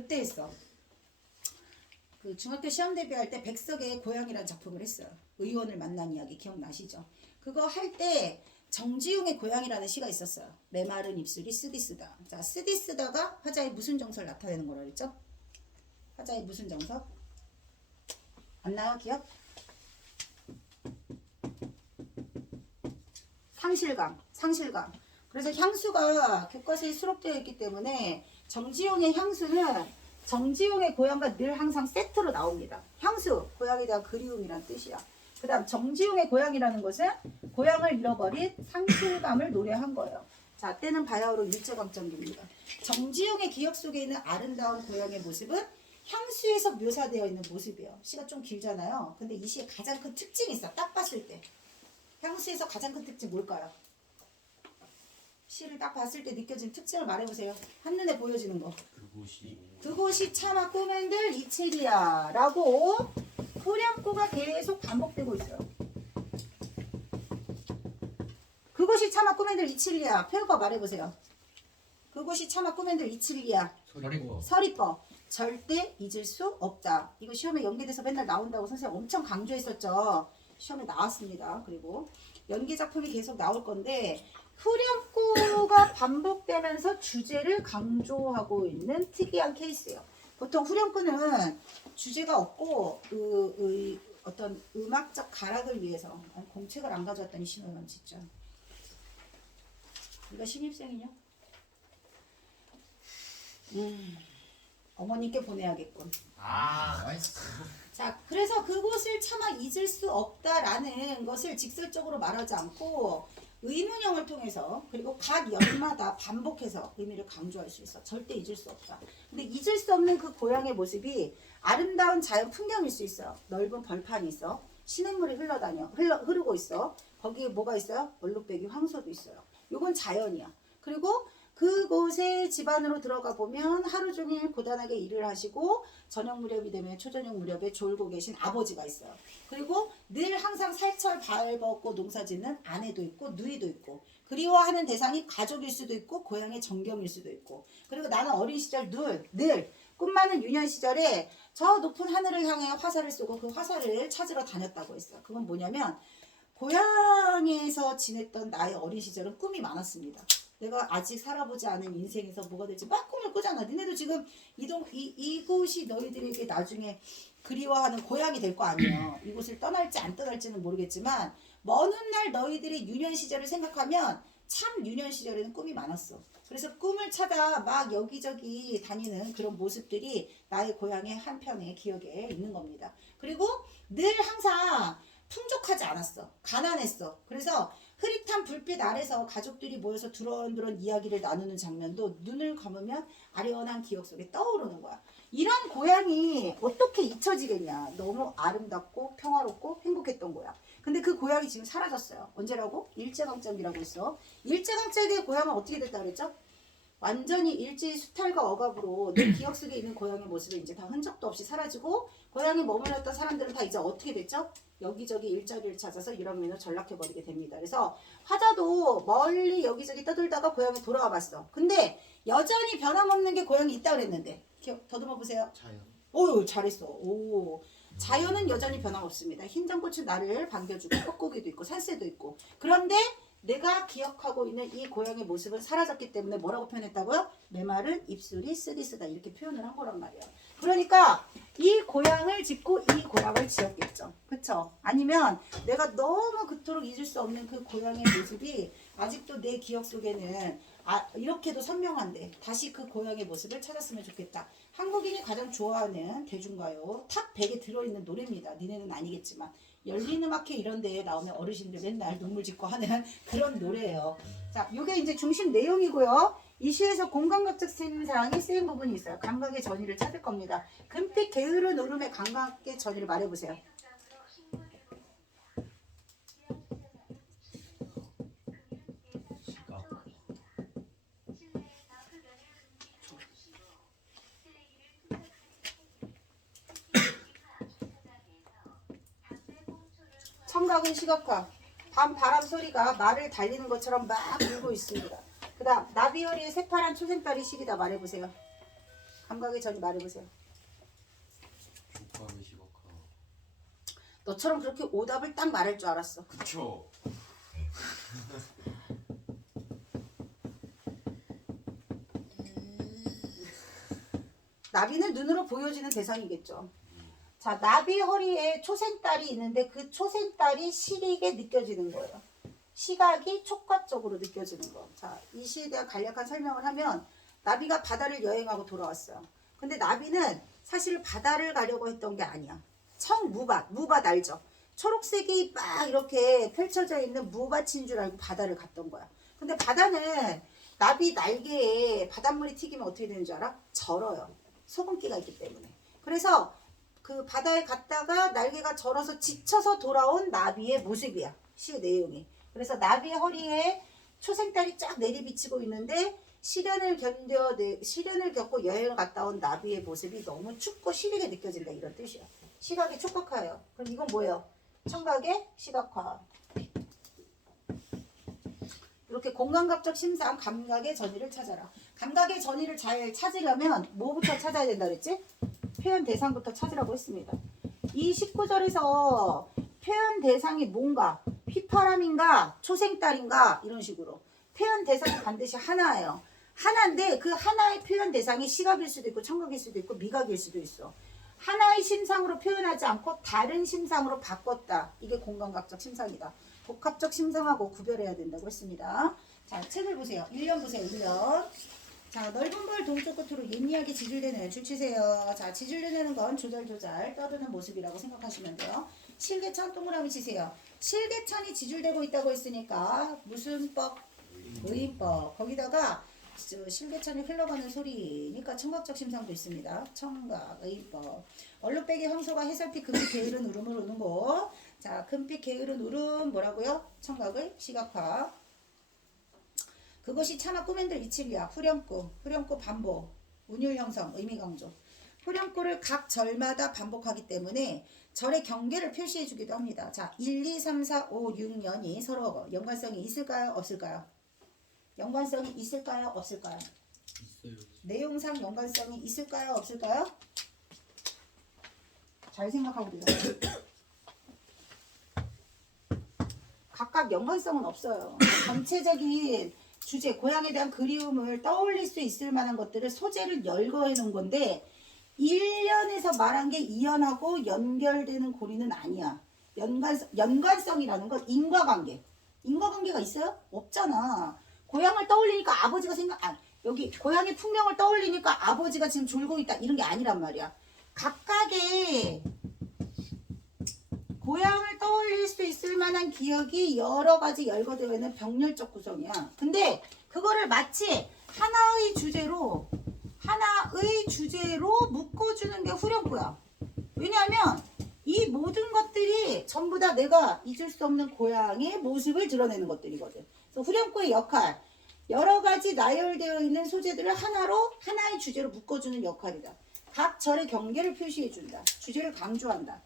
그때 했어. 그 중학교 시험 대비할 때 백석의 고향이라는 작품을 했어요. 의원을 만난 이야기 기억나시죠? 그거 할 때 정지용의 고향이라는 시가 있었어요. 메마른 입술이 쓰디쓰다. 자, 쓰디쓰다가 화자의 무슨 정서를 나타내는 거라 그랬죠? 화자의 무슨 정서? 안 나요? 기억? 상실감. 그래서 향수가 교과서에 수록되어 있기 때문에 정지용의 향수는 정지용의 고향과 늘 항상 세트로 나옵니다. 향수, 고향에 대한 그리움이란 뜻이야. 그 다음 정지용의 고향이라는 것은 고향을 잃어버린 상실감을 노래한 거예요. 자, 때는 바야흐로 일제강점기입니다. 정지용의 기억 속에 있는 아름다운 고향의 모습은 향수에서 묘사되어 있는 모습이에요. 시가 좀 길잖아요. 근데 이 시에 가장 큰 특징이 있어. 딱 봤을 때. 향수에서 가장 큰 특징 뭘까요? 시를 딱 봤을 때 느껴지는 특징을 말해보세요. 한눈에 보여지는 거. 그곳이 차마 꿈엔들 이칠이야 라고 후렴구가 계속 반복되고 있어요. 그곳이 차마 꿈엔들 이칠이야. 표현과 말해보세요. 그곳이 차마 꿈엔들 이칠이야. 서리법. 절대 잊을 수 없다. 이거 시험에 연계돼서 맨날 나온다고 선생님 엄청 강조했었죠. 시험에 나왔습니다. 그리고 연계 작품이 계속 나올 건데 후렴구가 반복되면서 주제를 강조하고 있는 특이한 케이스예요. 보통 후렴구는 주제가 없고 어떤 음악적 가락을 위해서 공책을 안 가져왔더니 신호만 진짜. 이거 신입생이냐? 어머님께 보내야겠군. 자, 그래서 그곳을 차마 잊을 수 없다라는 것을 직설적으로 말하지 않고 의문형을 통해서 그리고 각 연마다 반복해서 의미를 강조할 수 있어. 절대 잊을 수 없다. 근데 잊을 수 없는 그 고향의 모습이 아름다운 자연 풍경일 수 있어요. 넓은 벌판이 있어. 시냇물이 흐르고 있어. 거기에 뭐가 있어요? 얼룩배기 황소도 있어요. 요건 자연이야. 그리고 그곳에 집 안으로 들어가 보면 하루 종일 고단하게 일을 하시고 저녁 무렵이 되면 초저녁 무렵에 졸고 계신 아버지가 있어요. 그리고 늘 항상 살철 발벗고 농사짓는 아내도 있고 누이도 있고 그리워하는 대상이 가족일 수도 있고 고향의 정경일 수도 있고 그리고 나는 어린 시절 늘 꿈 많은 유년 시절에 저 높은 하늘을 향해 화살을 쏘고 그 화살을 찾으러 다녔다고 했어요. 그건 뭐냐면 고향에서 지냈던 나의 어린 시절은 꿈이 많았습니다. 내가 아직 살아보지 않은 인생에서 뭐가 될지 막 꿈을 꾸잖아. 니네도 지금 이곳이 너희들에게 나중에 그리워하는 고향이 될 거 아니에요. 이곳을 떠날지 안 떠날지는 모르겠지만 먼 훗날 너희들의 유년 시절을 생각하면 참 유년 시절에는 꿈이 많았어. 그래서 꿈을 찾아 막 여기저기 다니는 그런 모습들이 나의 고향의 한편의 기억에 있는 겁니다. 그리고 늘 항상 풍족하지 않았어. 가난했어. 그래서 흐릿한 불빛 아래서 가족들이 모여서 두런두런 이야기를 나누는 장면도 눈을 감으면 아련한 기억 속에 떠오르는 거야. 이런 고향이 어떻게 잊혀지겠냐. 너무 아름답고 평화롭고 행복했던 거야. 근데 그 고향이 지금 사라졌어요. 언제라고? 일제강점기라고 했어. 일제강점기의 고향은 어떻게 됐다 그랬죠? 완전히 일제의 수탈과 억압으로 내 기억 속에 있는 고향의 모습이 이제 다 흔적도 없이 사라지고 고향에 머물렀던 사람들은 다 이제 어떻게 됐죠? 여기저기 일자리를 찾아서 유랑민으로 전락해버리게 됩니다. 그래서 화자도 멀리 여기저기 떠돌다가 고향에 돌아와 봤어. 근데 여전히 변함없는 게 고향에 있다 그랬는데 기억 더듬어 보세요. 자연. 오, 잘했어. 오. 자연은 여전히 변함없습니다. 흰장 꽃은 나를 반겨주고 뻐꾸기도 있고 산새도 있고. 그런데 내가 기억하고 있는 이 고향의 모습은 사라졌기 때문에 뭐라고 표현했다고요? 메마른 입술이 쓰디쓰다 이렇게 표현을 한 거란 말이에요. 그러니까 이 고향을 짓고 이 고향을 지었겠죠. 그쵸? 아니면 내가 너무 그토록 잊을 수 없는 그 고향의 모습이 아직도 내 기억 속에는 이렇게도 선명한데 다시 그 고향의 모습을 찾았으면 좋겠다. 한국인이 가장 좋아하는 대중가요 탑 100에 들어있는 노래입니다. 니네는 아니겠지만 열린음악회 이런 데에 나오면 어르신들 맨날 눈물 짓고 하는 그런 노래예요. 자, 요게 이제 중심 내용이고요. 이 시에서 공감각적 생사항이 쓰인 부분이 있어요. 감각의 전이를 찾을 겁니다. 금빛 게으른 울음의 감각의 전이를 말해보세요. 청각은 시각화. 밤 바람 소리가 말을 달리는 것처럼 막 불고 있습니다. 그 다음 나비효리의 새파란 초생달이 시리다 말해보세요. 감각의 전이 말해보세요. 족감의 시각화. 너처럼 그렇게 오답을 딱 말할 줄 알았어. 그쵸. 나비는 눈으로 보여지는 대상이겠죠. 자, 나비 허리에 초생딸이 있는데 그 초생딸이 시리게 느껴지는 거예요. 시각이 촉각적으로 느껴지는 거. 자, 이 시에 대한 간략한 설명을 하면 나비가 바다를 여행하고 돌아왔어요. 근데 나비는 사실 바다를 가려고 했던 게 아니야. 무밭 알죠? 초록색이 막 이렇게 펼쳐져 있는 무밭인 줄 알고 바다를 갔던 거야. 근데 바다는 나비 날개에 바닷물이 튀기면 어떻게 되는 줄 알아? 절어요. 소금기가 있기 때문에. 그래서 그 바다에 갔다가 날개가 절어서 지쳐서 돌아온 나비의 모습이야. 시의 내용이. 그래서 나비의 허리에 초생딸이 쫙 내리비치고 있는데 시련을 겪고 여행을 갔다 온 나비의 모습이 너무 춥고 시리게 느껴진다 이런 뜻이야. 시각이 촉각화예요. 그럼 이건 뭐예요? 청각의 시각화. 이렇게 공감각적 심상 감각의 전이를 찾아라. 감각의 전이를 잘 찾으려면 뭐부터 찾아야 된다 그랬지? 표현 대상부터 찾으라고 했습니다. 이 19절에서 표현 대상이 뭔가 휘파람인가 초생딸인가 이런 식으로 표현 대상이 반드시 하나예요. 하나인데 그 하나의 표현 대상이 시각일 수도 있고 청각일 수도 있고 미각일 수도 있어. 하나의 심상으로 표현하지 않고 다른 심상으로 바꿨다. 이게 공감각적 심상이다. 복합적 심상하고 구별해야 된다고 했습니다. 자, 책을 보세요. 1년 보세요. 1년. 자, 넓은 벌 동쪽 끝으로 예미하게 지줄대는 줄 치세요. 자, 지줄대는 건 조잘조잘 떠드는 모습이라고 생각하시면 돼요. 실개천 동그라미 치세요. 실개천이 지줄대고 있다고 했으니까 무슨 법? 의인법. 거기다가 실개천이 흘러가는 소리니까 청각적 심상도 있습니다. 청각, 의인법. 얼룩배기 황소가 해설피 금빛 게으른 울음을 우는 곳. 자, 금빛 게으른 울음 뭐라고요? 청각의 시각화. 그것이 차마 꿈엔들 이치리야. 후렴구 반복, 운율 형성, 의미 강조. 후렴구를 각 절마다 반복하기 때문에 절의 경계를 표시해 주기도 합니다. 자, 1, 2, 3, 4, 5, 6년이 서로 연관성이 있을까요? 없을까요? 연관성이 있을까요? 없을까요? 있어요. 내용상 연관성이 있을까요? 없을까요? 잘 생각하고 들어요. 각각 연관성은 없어요. 전체적인 주제, 고향에 대한 그리움을 떠올릴 수 있을 만한 것들을 소재를 열거해 놓은 건데 1년에서 말한 게 2년하고 연결되는 고리는 아니야. 연관성이라는 건 인과관계. 인과관계가 있어요? 없잖아. 고향을 떠올리니까 아버지가 여기 고향의 풍경을 떠올리니까 아버지가 지금 졸고 있다 이런 게 아니란 말이야. 각각의 고향을 떠올릴 수 있을 만한 기억이 여러 가지 열거되어 있는 병렬적 구성이야. 근데 그거를 마치 하나의 주제로 묶어주는 게 후렴구야. 왜냐하면 이 모든 것들이 전부 다 내가 잊을 수 없는 고향의 모습을 드러내는 것들이거든. 그래서 후렴구의 역할, 여러 가지 나열되어 있는 소재들을 하나의 주제로 묶어주는 역할이다. 각 절의 경계를 표시해준다. 주제를 강조한다.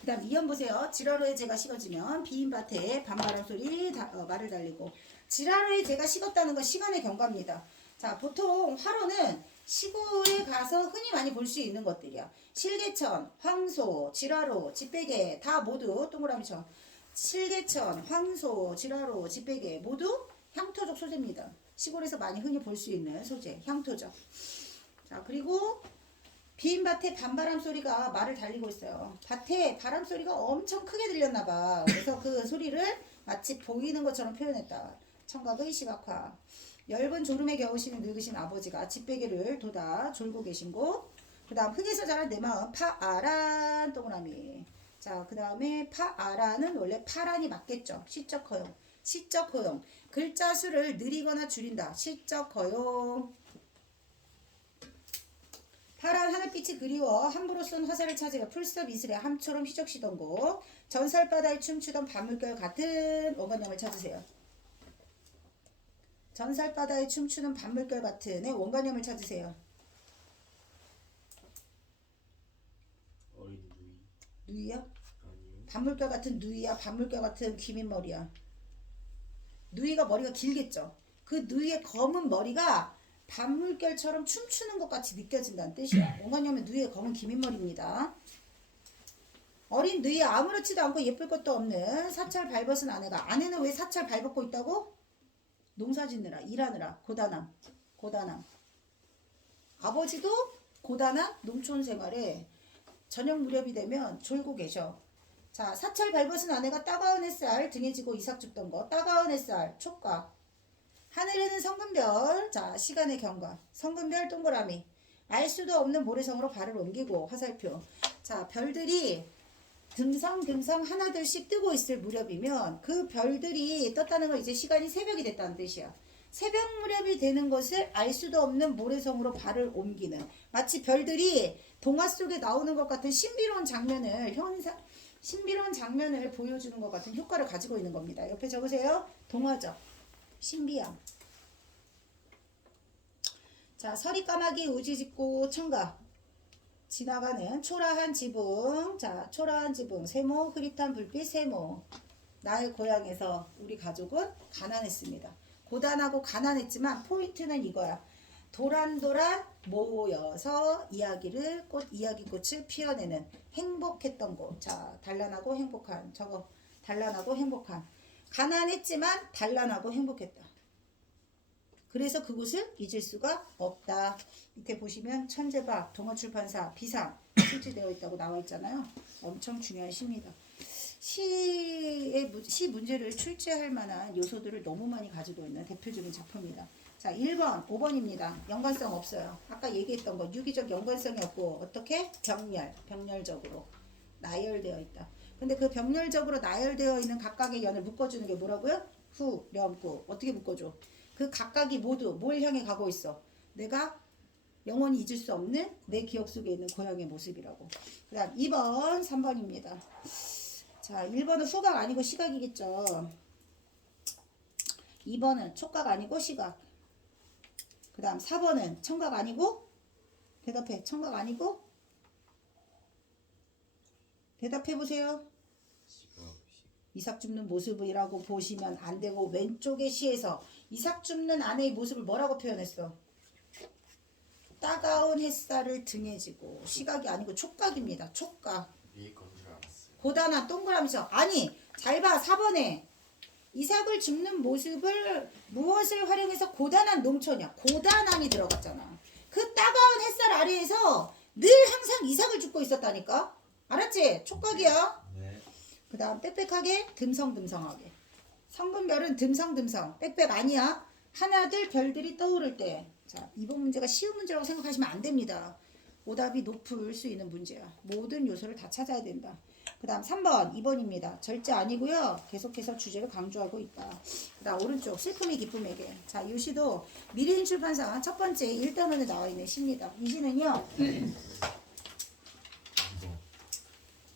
그 다음 2연 보세요. 지라로의 재가 식어지면 비인밭에 반바람 소리 말을 달리고. 지라로의 재가 식었다는 건 시간의 경과입니다. 자, 보통 화로는 시골에 가서 흔히 많이 볼 수 있는 것들이야. 실개천, 황소, 지라로, 집베개 다 모두 동그라미처럼 실개천, 황소, 지라로, 집베개 모두 향토적 소재입니다. 시골에서 많이 흔히 볼 수 있는 소재, 향토적. 자, 그리고 빈 밭에 밤바람 소리가 말을 달리고 있어요. 밭에 바람 소리가 엄청 크게 들렸나 봐. 그래서 그 소리를 마치 보이는 것처럼 표현했다. 청각의 시각화. 엷은 졸음에 겨우시는 늙으신 아버지가 집베개를 돋아 졸고 계신 곳. 그 다음 흙에서 자란 내 마음 파아란 동그라미. 자, 그 다음에 파아란은 원래 파란이 맞겠죠. 시적 허용. 시적 허용. 글자 수를 느리거나 줄인다. 시적 허용. 파란 하늘빛이 그리워 함부로 쏜 화살을 찾으려 풀숲 이슬에 함처럼 휘적시던 곳. 전설바다에 춤추던 밤물결 같은 원관념을 찾으세요. 전설바다에 춤추는 밤물결 같은 원관념을 찾으세요. 어린 누이. 누이야? 아니요. 밤물결 같은 누이야? 밤물결 같은 긴 머리야? 누이가 머리가 길겠죠. 그 누이의 검은 머리가 밤물결처럼 춤추는 것 같이 느껴진다는 뜻이야. 원관념의 누이의 검은 기민머리입니다. 어린 누이 아무렇지도 않고 예쁠 것도 없는 사찰 발벗은 아내가, 아내는 왜 사찰 발벗고 있다고? 농사 짓느라, 일하느라, 고단함. 아버지도 고단한 농촌 생활에 저녁 무렵이 되면 졸고 계셔. 자, 사찰 발벗은 아내가 따가운 햇살 등에 지고 이삭 줍던 거, 따가운 햇살, 촉각. 하늘에는 성금별, 자, 시간의 경과, 성금별 동그라미, 알 수도 없는 모래성으로 발을 옮기고, 화살표. 자, 별들이 듬성듬성 하나둘씩 뜨고 있을 무렵이면 그 별들이 떴다는 건 이제 시간이 새벽이 됐다는 뜻이야. 새벽 무렵이 되는 것을 알 수도 없는 모래성으로 발을 옮기는, 마치 별들이 동화 속에 나오는 것 같은 신비로운 장면을 보여주는 것 같은 효과를 가지고 있는 겁니다. 옆에 적으세요. 동화적, 신비함. 자, 서리 까마귀 우지짓고 청각, 지나가는 초라한 지붕. 자, 초라한 지붕, 세모, 흐릿한 불빛, 세모. 나의 고향에서 우리 가족은 가난했습니다. 고단하고 가난했지만 포인트는 이거야. 도란도란 모여서 이야기꽃을 피워내는 행복했던 곳. 자, 단란하고 행복한, 저거 단란하고 행복한. 가난했지만 단란하고 행복했다. 그래서 그곳을 잊을 수가 없다. 밑에 보시면 천재박, 동아출판사, 비상 출제되어 있다고 나와 있잖아요. 엄청 중요한 시입니다. 시 문제를 출제할 만한 요소들을 너무 많이 가지고 있는 대표적인 작품입니다. 자, 1번, 5번입니다. 연관성 없어요. 아까 얘기했던 거 유기적 연관성이 없고 어떻게? 병렬적으로 나열되어 있다. 근데 그 병렬적으로 나열되어 있는 각각의 연을 묶어주는 게 뭐라고요? 후, 렴, 구. 어떻게 묶어줘? 그 각각이 모두 뭘 향해 가고 있어? 내가 영원히 잊을 수 없는 내 기억 속에 있는 고향의 모습이라고. 그 다음 2번, 3번입니다. 자, 1번은 후각 아니고 시각이겠죠. 2번은 촉각 아니고 시각. 그 다음 4번은 청각 아니고, 대답해. 청각 아니고, 대답해 보세요. 이삭 줍는 모습이라고 보시면 안 되고, 왼쪽의 시에서 이삭 줍는 아내의 모습을 뭐라고 표현했어? 따가운 햇살을 등에 지고. 시각이 아니고 촉각입니다. 촉각. 위에 건 줄 알았어요. 고단한 동그라미죠. 아니, 잘 봐. 4번에 이삭을 줍는 모습을 무엇을 활용해서 고단한 농촌이야. 고단함이 들어갔잖아. 그 따가운 햇살 아래에서 늘 항상 이삭을 줍고 있었다니까. 알았지? 촉각이야. 네. 그 다음 빽빽하게, 듬성듬성하게. 성분별은 듬성듬성. 빽빽 아니야. 하나둘 별들이 떠오를 때. 자, 이번 문제가 쉬운 문제라고 생각하시면 안 됩니다. 오답이 높을 수 있는 문제야. 모든 요소를 다 찾아야 된다. 그 다음 3번, 2번입니다. 절제 아니고요. 계속해서 주제를 강조하고 있다. 그 다음 오른쪽, 슬픔이 기쁨에게. 자, 이 시도 미래인 출판사 첫 번째 1단원에 나와 있는 시입니다. 이 시는요.